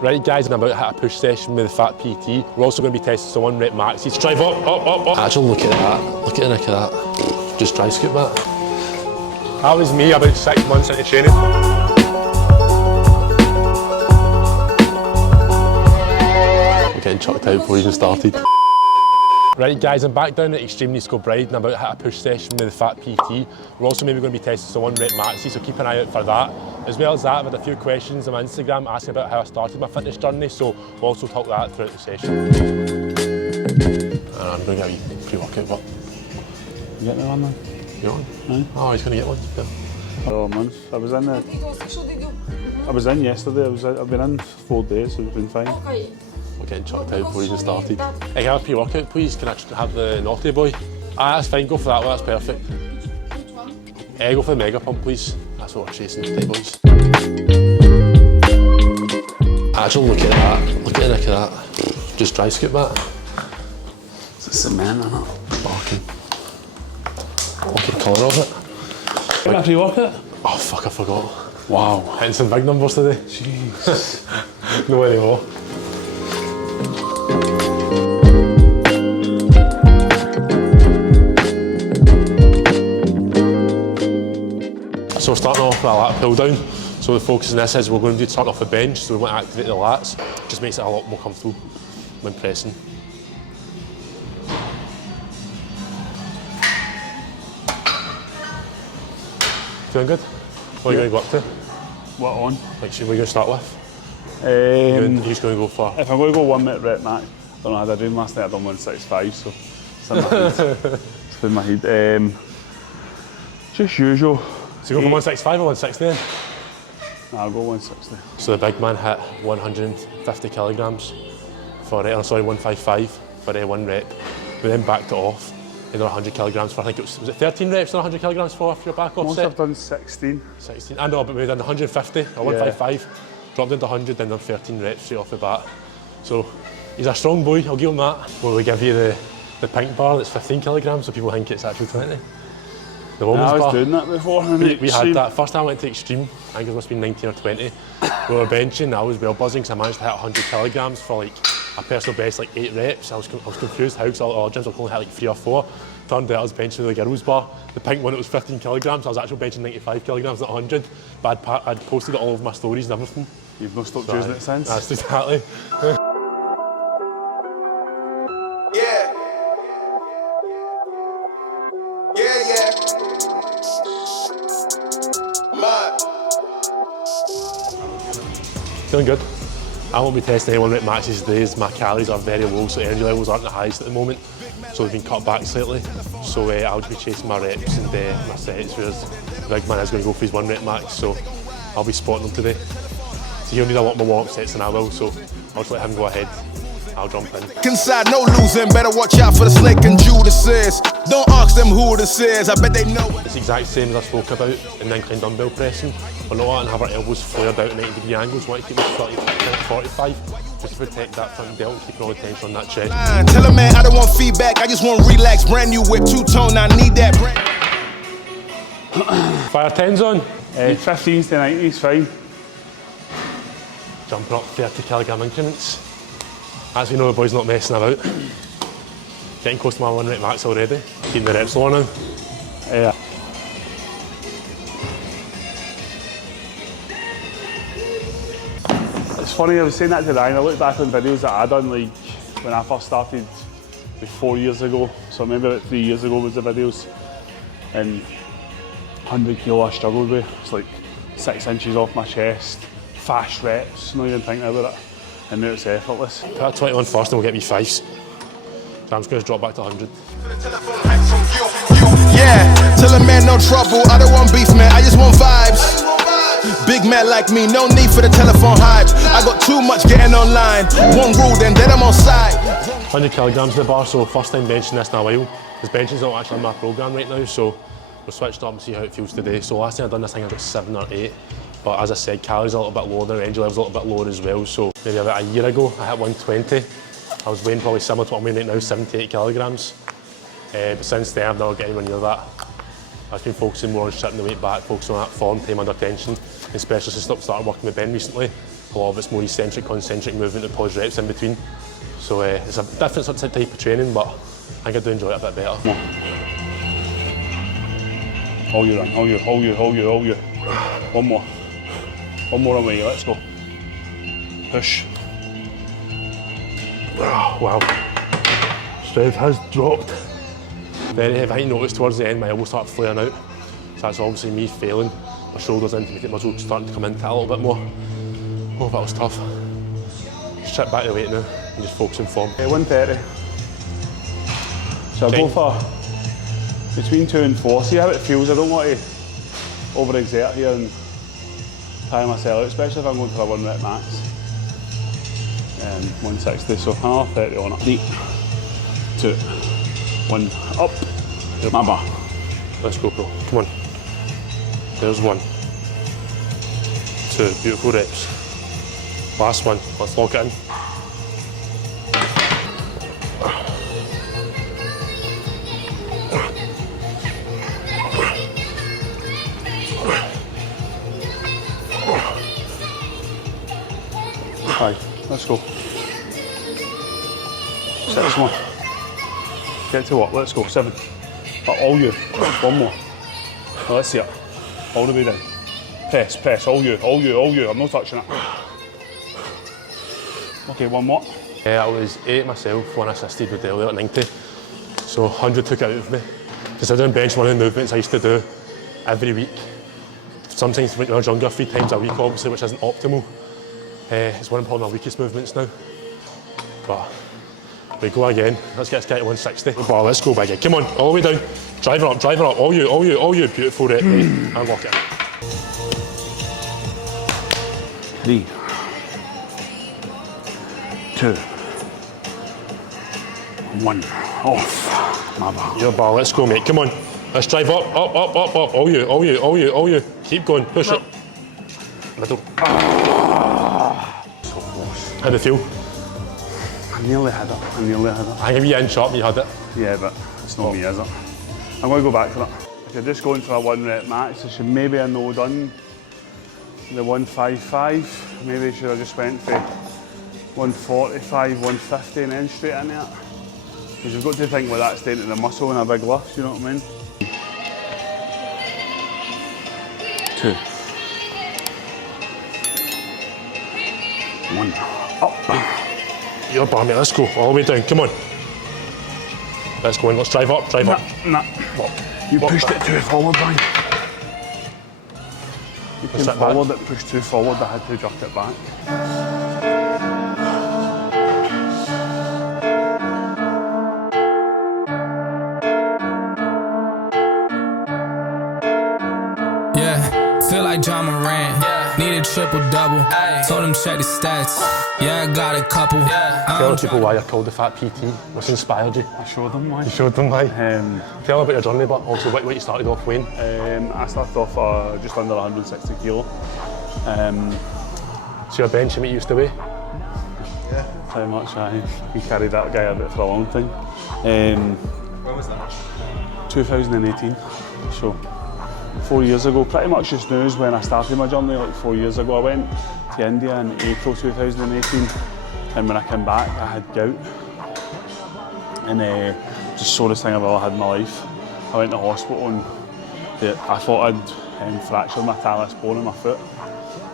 Right guys, I'm about to hit a push session with the Fat PT. We're also going to be testing some 1 rep maxes. Drive up. Actually, look at that. Look at the neck of that. Just dry scoop that. That was me about 6 months into training. I'm getting chucked out before we even started. Right guys, I'm back down at Extreme East Kilbride and I'm about to hit a push session with the Fat PT. We're also maybe going to be testing some 1 rep maxes, so keep an eye out for that. As well as that, I've had a few questions on my Instagram asking about how I started my fitness journey, so we'll also talk that throughout the session. I'm going to get a wee pre-workout, but... You get me one then? You want one? Aye. Oh, he's going to get one. Yeah. Oh, a month. I was in yesterday. I've been in 4 days, so it's been fine. Okay. We're getting chucked out before we even started. Hey, have a pre-workout please? Can I have the naughty boy? Ah, that's fine, go for that one, that's perfect. Which one? Go for the mega pump please. That's what we're chasing today, boys. Actually, look at that. Look at the neck of that. Just dry scoop that. It's cement, isn't it? Okay. Look at the colour of it. Get my pre-workout? Oh fuck, I forgot. Wow. Hitting some big numbers today. Jeez. No anymore. So we're starting off with a lat pull down. So the focus in this is we're going to start off the bench, so we want to activate the lats. Just makes it a lot more comfortable when pressing. Feeling good? What are you going to go up to? What on? Like, what are you going to start with? You're just going to go for... If I'm going to go 1 minute rep max, I don't know, I had a dream last night, I done 165, so it's in my head. It's in my head. Just usual. So you go for 165 or 160 then? Nah, I'll go 160. So the big man hit 150 kilograms for, 155 for 1 rep. We then backed it off, another 100 kilograms for, I think it was it 13 reps or 100 kilograms for your back off Most set? I've done 16. 16, I know, but we done 150 or 155, dropped into 100, then done 13 reps straight off the bat. So he's a strong boy, I'll give him that. Will we give you the pink bar that's 15 kilograms so people think it's actually 20? The woman's I was bar. doing that before. We had that. First time I went to Extreme, I think it must have been 19 or 20. We were benching, I was well buzzing because I managed to hit 100 kilograms for like a personal best, like 8 reps. I was confused how, because all gyms will only hit like 3 or 4. Turned out I was benching the girls bar. The pink one, it was 15 kilograms. I was actually benching 95 kilograms at 100. But I'd posted it all over my stories and everything. You've not stopped using it since? That's exactly. Feeling good. I won't be testing any 1 rep maxes today as my calories are very low, so energy levels aren't the highest at the moment. So they've been cut back slightly. So I'll just be chasing my reps and my sets, whereas the big man is going to go for his 1 rep max, so I'll be spotting him today. So he'll need a lot more warm-up sets than I will, so I'll just let him go ahead. I'll jump in. Inside, no losing. Better watch out for the snake and Judas. Don't ask them who this is. I bet they know. It's the exact same as I spoke about in the incline dumbbell pressing. We're not wanting to have our elbows flared out at 90-degree angles. We want to keep them 45, just to protect that front delt, keeping all the tension on that chest. Tell a man I don't want feedback. I just want relax. Brand new whip, 2-tone. I need that. Fire 10s on. 15s to 90s, fine. Jumping up 30 kilogram increments. As we know, the boy's not messing about. Getting close to my 1 rep max already. Keeping the reps low now. Yeah. It's funny, I was saying that to Ryan, I look back on videos that I done like when I first started like 4 years ago. So maybe about 3 years ago was the videos. And 100 kilo I struggled with. It's like 6 inches off my chest, fast reps, not even thinking about it. And now it's effortless. Put that 20 on first and we'll get me 5s. So I'm just going to drop back to 100. Yeah, tell a man no trouble. I don't want beef, man. I just want vibes. Big man like me, no need for the telephone hype. I got too much getting online. One rule, then I'm on side. 100 kilograms in the bar, so first time benching this in a while. Because benching's not actually on my programme right now, so we're switched up and see how it feels today. So last time I done this thing, I got 7 or 8. But as I said, calories are a little bit lower, the energy level's a little bit lower as well. So maybe about a year ago, I hit 120. I was weighing probably similar to what I'm weighing right now, 78 kilograms. But since then, I've never got anywhere near that. I've been focusing more on stripping the weight back, focusing on that form, time under tension, especially since I started working with Ben recently. A a lot of it's more eccentric, concentric movement and pause reps in between. So it's a different sort of type of training, but I think I do enjoy it a bit better. Hold you then, hold you. One more away, let's go. Push. Oh, wow. Strength has dropped. Then if I noticed towards the end my elbow started flaring out, so that's obviously me failing my shoulders into the muscle starting to come into it a little bit more. Oh, that was tough. Strip back the weight now and just focus on form. 130. So I'll go for between 2 and 4. See how it feels. I don't want to overexert here and tire myself out, especially if I'm going for a 1 rep max. 160, so another 30 on it. 3, 2, 1, up. Yep. My bar. Let's go, bro. Come on. There's 1. 2, beautiful reps. Last one, let's lock it in. Right, let's go. 6 more. Get to what? Let's go. 7. All you. 1 more. Now let's see it. All the way down. Press. All you. I'm not touching it. Okay, 1 more. I was 8 myself, 1 assisted with Delhi at 90. So 100 took it out of me. Considering bench one of the movements I used to do every week. Sometimes when I was younger, 3 times a week obviously, which isn't optimal. It's one of probably my weakest movements now. But we go again. Let's get to 160. Oh, let's go big. Come on, all the way down. Drive it up. All you. Beautiful rep. And lock it. 3, 2, 1. Off. My bar. Your bar. Let's go, mate. Come on. Let's drive up. All you. Keep going. Push it. Middle. So close. How'd it feel? I nearly had it. I give you in sharp, you had it. Yeah, but it's not me, is it? I'm going to go back for it. If you're just going for a 1 rep max, I should maybe have no done the 155. Maybe I should have just went for 145, 150 and then straight into it. Because you've got to think what that's doing to the muscle in a big lift, you know what I mean? 2, 1, up. Your bar, mate. Let's go. All the way down. Come on. Let's go in. Let's drive up. Nah. You pushed it too forward, Brian. You came forward, it pushed too forward, I had to jerk it back. Yeah, feel like John Moran. Need a triple-double. Told him check the stats. Yeah, I got a couple. Tell people why you're called the Fat PT. What's inspired you? I showed them why. You showed them why? Tell them about your journey, but also what you started off weighing. I started off just under 160 kilo. So your bench mate used to weigh? Yeah. Pretty much, he carried that guy a bit for a long time. When was that? 2018. So 4 years ago, pretty much just now is when I started my journey, like 4 years ago. I went to India in April 2018, and when I came back I had gout, and just sorest thing I've ever had in my life. I went to hospital and I thought I'd fractured my talus bone in my foot,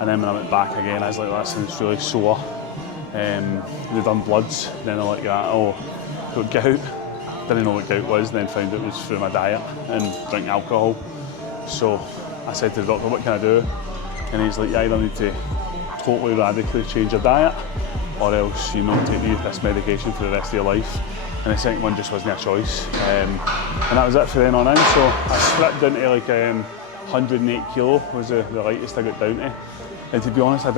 and then when I went back again I was like, that sounds really sore. They done bloods, then they're like, oh, got gout. Didn't know what gout was, then found it was through my diet and drinking alcohol. So I said to the doctor, what can I do? And he's like, you either need to totally radically change your diet, or else you not take this medication for the rest of your life. And the second one just wasn't a choice. And that was it for then on in. So I slipped down to like 108 kilo was the lightest I got down to. And to be honest, I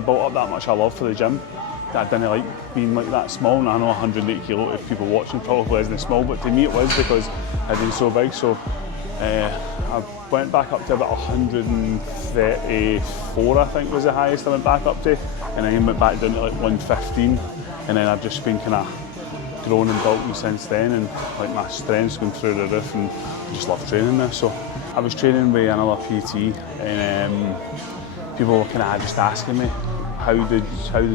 built up that much a love for the gym that I didn't like being like that small. And I know 108 kilo, if people watching probably isn't small, but to me it was because I'd been so big. So I went back up to about 134, I think was the highest I went back up to, and then went back down to like 115, and then I've just been kind of grown and built me since then, and like my strength's gone through the roof, and I just love training now. So I was training with another PT, and people were kind of just asking me, how did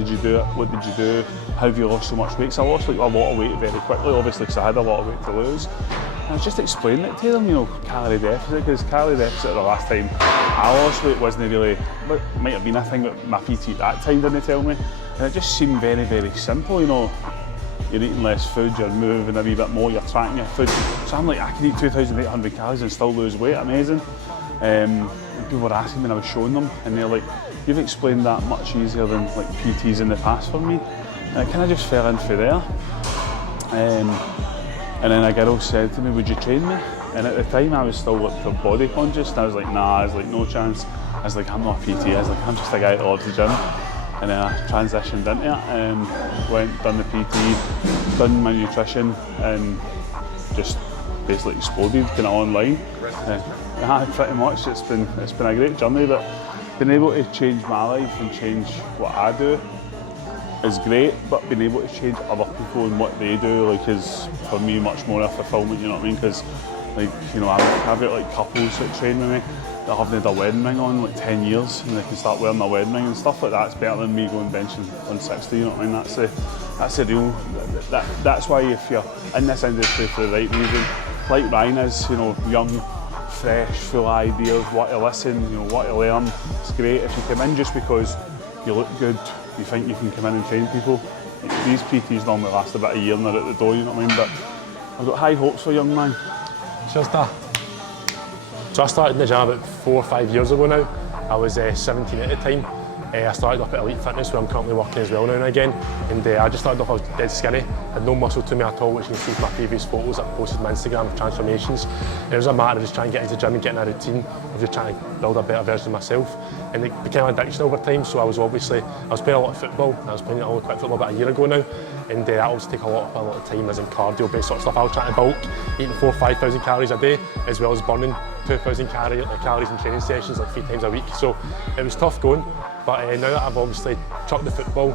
you do it? What did you do? How have you lost so much weight? So I lost like a lot of weight very quickly, obviously, because I had a lot of weight to lose. And I was just explaining it to them, you know, calorie deficit, because calorie deficit the last time I lost weight wasn't really, it might have been a thing, but my PT at that time didn't tell me. And it just seemed very, very simple, you know. You're eating less food, you're moving a wee bit more, you're tracking your food. So I'm like, I can eat 2,800 calories and still lose weight, amazing. And people were asking me and I was showing them, and they're like, you've explained that much easier than like PTs in the past for me. And I kind of just fell in through there. And then a girl said to me, would you train me? And at the time I was still like body conscious, and I was like, nah, I was like, no chance. I was like, I'm not a PT, I was like, I'm just a guy that loves the gym. And then I transitioned into it, went, done the PT, done my nutrition, and just basically exploded kind of online. Pretty much, it's been a great journey, but being able to change my life and change what I do is great, but being able to change other people and what they do, like, is for me much more a fulfillment, you know what I mean? Because, like, you know, I've got like couples that train with me that haven't had a wedding ring on like 10 years, and they can start wearing a wedding ring and stuff like that. It's better than me going benching 160, you know what I mean? That's the real, that's why if you're in this industry for the right reason, like Ryan is, you know, young, fresh, full ideas, what to listen, you know, what to learn. It's great. If you come in just because you look good, you think you can come in and train people. These PTs normally last about a year and they're at the door, you know what I mean? But I've got high hopes for a young man. Cheers, Da. So I started in the gym about 4 or 5 years ago now. I was 17 at the time. I started up at Elite Fitness, where I'm currently working as well now and again. And I just started off, I was dead skinny, had no muscle to me at all, which you can see from my previous photos that I posted on my Instagram of transformations. And it was a matter of just trying to get into the gym and getting a routine of just trying to build a better version of myself. And it became an addiction over time, so I was playing a lot of football. I was playing quite football about a year ago now. And that obviously take a lot of time as in cardio-based sort of stuff. I was trying to bulk, eating 4,000 or 5,000 calories a day, as well as burning 2,000 calories in training sessions like 3 times a week. So it was tough going. But now that I've obviously chucked the football,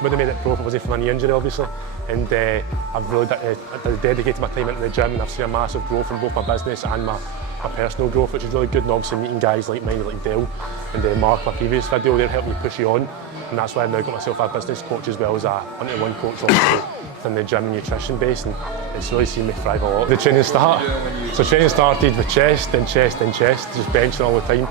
wouldn't have made it pro if it wasn't for my knee injury, obviously. And I've really dedicated my time into the gym, and I've seen a massive growth in both my business and my personal growth, which is really good. And obviously meeting guys like mine, like Dale and Mark, my previous video, they're helping me push you on. And that's why I've now got myself a business coach as well as a one-to-one coach, obviously, within the gym and nutrition base, and it's really seen me thrive a lot. The training start. So training started with chest, then chest, then chest, just benching all the time.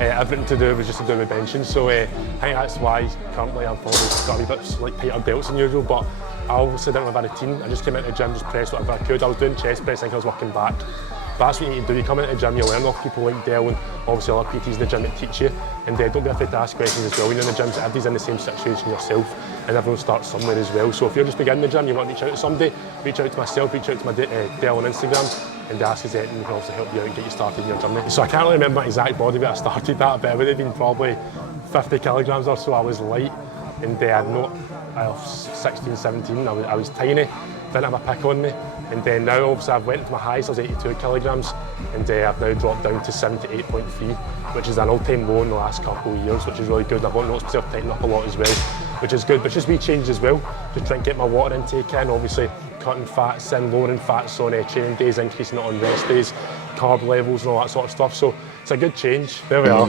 Everything to do was just to do with benching, so I think that's why currently I'm probably got a wee bit like tighter belts than usual, but I obviously didn't have a routine. I just came into the gym, just pressed whatever I could. I was doing chest press, I think I was working back. But that's what you need to do. You come into the gym, you learn off people like Dale and obviously other PTs in the gym that teach you, and don't be afraid to ask questions as well. When you're in the gym, everybody's in the same situation yourself, and everyone starts somewhere as well. So if you're just beginning the gym, you want to reach out to somebody, reach out to myself, reach out to my Dale on Instagram, and ask us anything. We can also help you out and get you started in your journey. So I can't really remember my exact body weight I started that, but it would have been probably 50 kilograms or so. I was light, and I was 16, 17, I was tiny, didn't have a pick on me. And then now obviously I've went to my highest, I was 82 kilograms, and I've now dropped down to 78.3, which is an all-time low in the last couple of years, which is really good. I've noticed myself tighten up a lot as well, which is good. But just wee changes as well, just trying to get my water intake in, obviously cutting fats in, lowering fats on training days, increasing it on rest days, carb levels and all that sort of stuff. So it's a good change. There we are.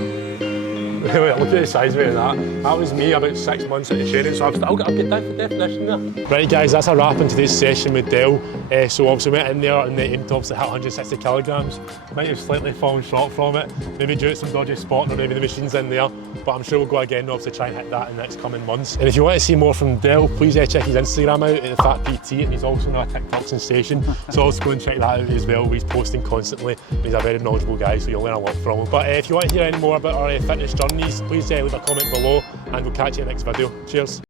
Look at the size of it and that. That was me about 6 months into training, so I've still got a good definition there. Right guys, that's a wrap in today's session with Dale. So obviously went in there and aimed to obviously hit 160 kilograms. Might have slightly fallen short from it, maybe due to some dodgy spotting or maybe the machine's in there, but I'm sure we'll go again and obviously try and hit that in the next coming months. And if you want to see more from Dale, please check his Instagram out at the Fat PT, and he's also now a TikTok sensation, so also go and check that out as well. He's posting constantly, and he's a very knowledgeable guy, so you'll learn a lot from him. But if you want to hear any more about our fitness journeys, please leave a comment below, and we'll catch you in the next video. Cheers.